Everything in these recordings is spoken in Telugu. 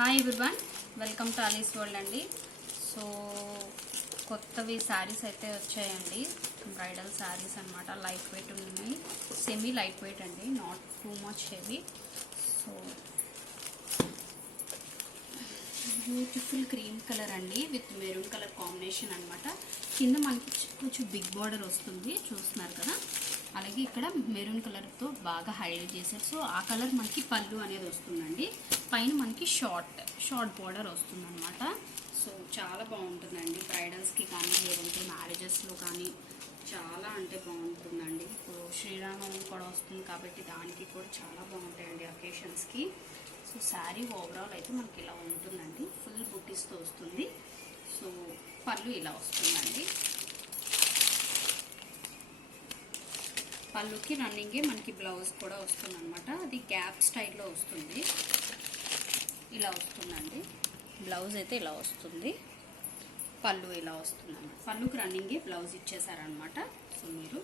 Hi everyone, welcome to Ali's world అండి. సో కొత్తవి శారీస్ అయితే వచ్చాయండి. బ్రైడల్ శారీస్ అనమాట. లైట్ వెయిట్ ఉన్నాయి, సెమీ లైట్ వెయిట్ అండి, not too much heavy. So beautiful cream colour అండి విత్ మెరూన్ కలర్ కాంబినేషన్ అనమాట. కింద మనకి కొంచెం బిగ్ బార్డర్ వస్తుంది, చూస్తున్నారు కదా. అలాగే ఇక్కడ మెరూన్ కలర్తో బాగా హైలైట్ చేశారు. సో ఆ కలర్ మనకి పళ్ళు అనేది వస్తుందండి. పైన మనకి షార్ట్ బార్డర్ వస్తుంది అనమాట. సో చాలా బాగుంటుందండి బ్రైడల్స్కి కానీ, లేదంటే మ్యారేజెస్లో కానీ చాలా అంటే బాగుంటుందండి. ఇప్పుడు శ్రీరామనవమి కూడా వస్తుంది కాబట్టి దానికి కూడా చాలా బాగుంటాయండి అకేషన్స్కి. సో శారీ ఓవరాల్ అయితే మనకి ఇలా ఉంటుందండి, ఫుల్ బుట్టీస్తో వస్తుంది. సో పళ్ళు ఇలా వస్తుందండి. పళ్ళుకి రన్నింగే మనకి బ్లౌజ్ కూడా వస్తుంది అనమాట. అది గ్యాప్ స్టైల్లో వస్తుంది, ఇలా వస్తుందండి. బ్లౌజ్ అయితే ఇలా వస్తుంది, పళ్ళు ఇలా వస్తుంది అన్నమాట. పళ్ళుకి రన్నింగే బ్లౌజ్ ఇచ్చేసారనమాట. సో మీరు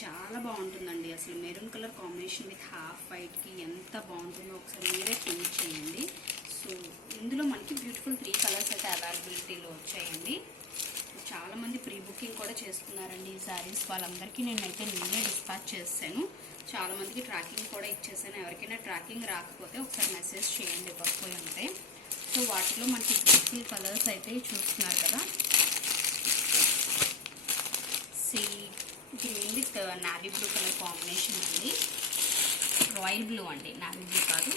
చాలా బాగుంటుందండి. అసలు maroon colour combination with half వైట్కి ఎంత బాగుంటుందో ఒకసారి మీరే థింక్ చేయండి. సో ఇందులో మనకి బ్యూటిఫుల్ 3 కలర్స్ అయితే అవైలబిలిటీలో వచ్చాయండి. చాలామంది ప్రీ బుకింగ్ కూడా చేస్తున్నారండి ఈ శారీస్. వాళ్ళందరికీ నేనైతే నేనే డిస్పాచ్ చేశాను. చాలామందికి ట్రాకింగ్ కూడా ఇచ్చేసాను. ఎవరికైనా ట్రాకింగ్ రాకపోతే ఒకసారి మెసేజ్ చేయండి ఇవ్వకపోయి ఉంటే. సో వాటిలో మనకి బ్యూటిఫుల్ కలర్స్ అయితే చూస్తున్నారు కదా. Sea green with navy blue colour combination అండి. రాయల్ బ్లూ అండి, నావీ బ్లూ కాదు.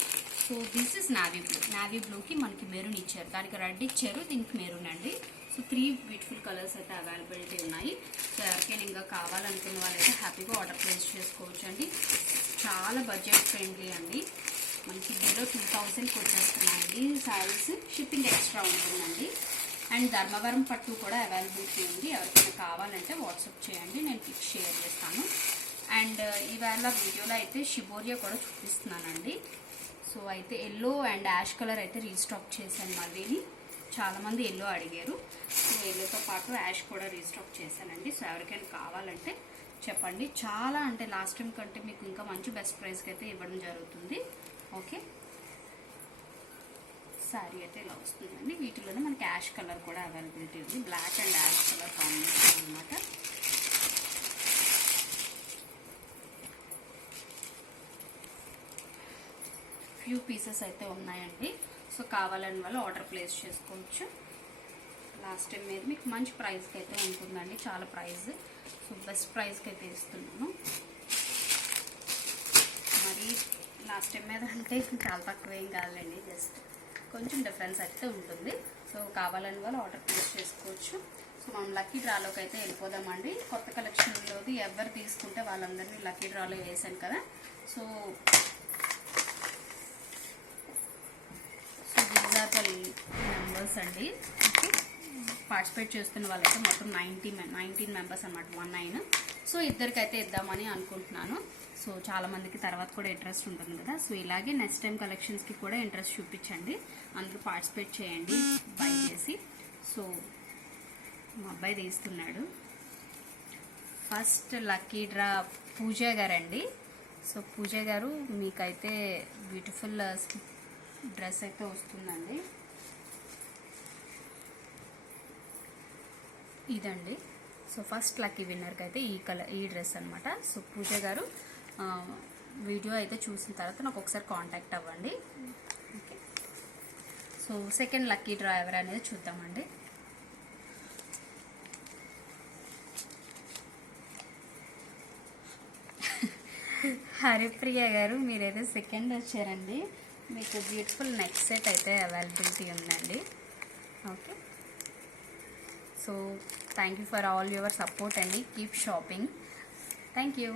So this is navy blue. Navy బ్లూకి మనకి మెరూన్ ఇచ్చారు, దానికి రెడ్ ఇచ్చారు, దీనికి మెరూన్ అండి. సో 3 బ్యూటిఫుల్ కలర్స్ అయితే అవైలబిలిటీ ఉన్నాయి. సో ఎవరికైనా ఇంకా కావాలనుకున్న వాళ్ళైతే హ్యాపీగా ఆర్డర్ ప్లేస్ చేసుకోవచ్చు అండి. చాలా బడ్జెట్ ఫ్రెండ్లీ అండి. మనకి బిలో 2000కి వచ్చేస్తున్నాయండి శారీస్. షిప్పింగ్ ఎక్స్ట్రా ఉంటుందండి. అండ్ ధర్మవరం పట్టు కూడా అవైలబిలిటీ ఉంది. ఎవరికైనా కావాలంటే వాట్సాప్ చేయండి, నేను పిక్ షేర్ చేస్తాను. అండ్ ఈవేళ వీడియోలో అయితే షిబోరియా కూడా చూపిస్తున్నానండి. సో అయితే ఎల్లో అండ్ యాష్ కలర్ అయితే రీస్టాక్ చేశాను మళ్ళీని. చాలామంది ఎల్లో అడిగారు. సో ఎల్లోతో పాటు యాష్ కూడా రీస్టాక్ చేశానండి. సో ఎవరికైనా కావాలంటే చెప్పండి. చాలా అంటే లాస్ట్ టైం కంటే మీకు ఇంకా మంచి బెస్ట్ ప్రైస్కి అయితే ఇవ్వడం జరుగుతుంది. ఓకే, శారీ అయితే ఇలా వస్తుందండి. వీటిలోనే మనకి యాష్ కలర్ కూడా అవైలబిలిటీ ఉంది. Black and ash colour combination అనమాట. ఫ్యూ పీసెస్ అయితే ఉన్నాయండి. సో కావాలని వాళ్ళు ఆర్డర్ ప్లేస్ చేసుకోవచ్చు. లాస్ట్ టైం మీద మీకు మంచి ప్రైస్కి అయితే ఉంటుందండి, చాలా ప్రైస్. సో బెస్ట్ ప్రైస్కి అయితే ఇస్తున్నాను. మరి లాస్ట్ టైం మీద అంటే చాలా తక్కువ ఏం కావాలండి, జస్ట్ కొంచెం డిఫరెన్స్ అయితే ఉంటుంది. సో కావాలని వాళ్ళు ఆర్డర్ ప్లేస్ చేసుకోవచ్చు. సో మనం లక్కీ డ్రాలోకి అయితే వెళ్ళిపోదామండి. కొత్త కలెక్షన్లోది ఎవరు తీసుకుంటే వాళ్ళందరినీ లక్కీ డ్రాలో వేసాను కదా. సో మెంబర్స్ అండి. ఓకే, పార్టిసిపేట్ చేస్తున్న వాళ్ళైతే మొత్తం 19 మెంబర్స్ అనమాట, 19. సో ఇద్దరికైతే ఇద్దామని అనుకుంటున్నాను. సో చాలామందికి తర్వాత కూడా ఇంట్రెస్ట్ ఉంటుంది కదా. సో ఇలాగే నెక్స్ట్ టైం కలెక్షన్స్కి కూడా ఇంట్రెస్ట్ చూపించండి, అందరూ పార్టిసిపేట్ చేయండి బై చేసి. సో మా అబ్బాయి తీస్తున్నాడు. ఫస్ట్ లక్కీ డ్రా పూజ గారు అండి. సో పూజ గారు మీకైతే బ్యూటిఫుల్ డ్రెస్ అయితే వస్తుందండి. ఇదండి. సో ఫస్ట్ లక్కీ విన్నర్కి అయితే ఈ డ్రెస్ అనమాట. సో పూజ గారు వీడియో అయితే చూసిన తర్వాత నాకు ఒకసారి కాంటాక్ట్ అవ్వండి. Okay, so second lucky draw ఎవరు అనేది చూద్దామండి. హరిప్రియ గారు మీరైతే సెకండ్ వచ్చారండి. మీకు బ్యూటిఫుల్ నెక్ సెట్ అయితే అవైలబిలిటీ ఉందండి. Okay, so thank you for all your support అండి. Keep shopping. Thank you.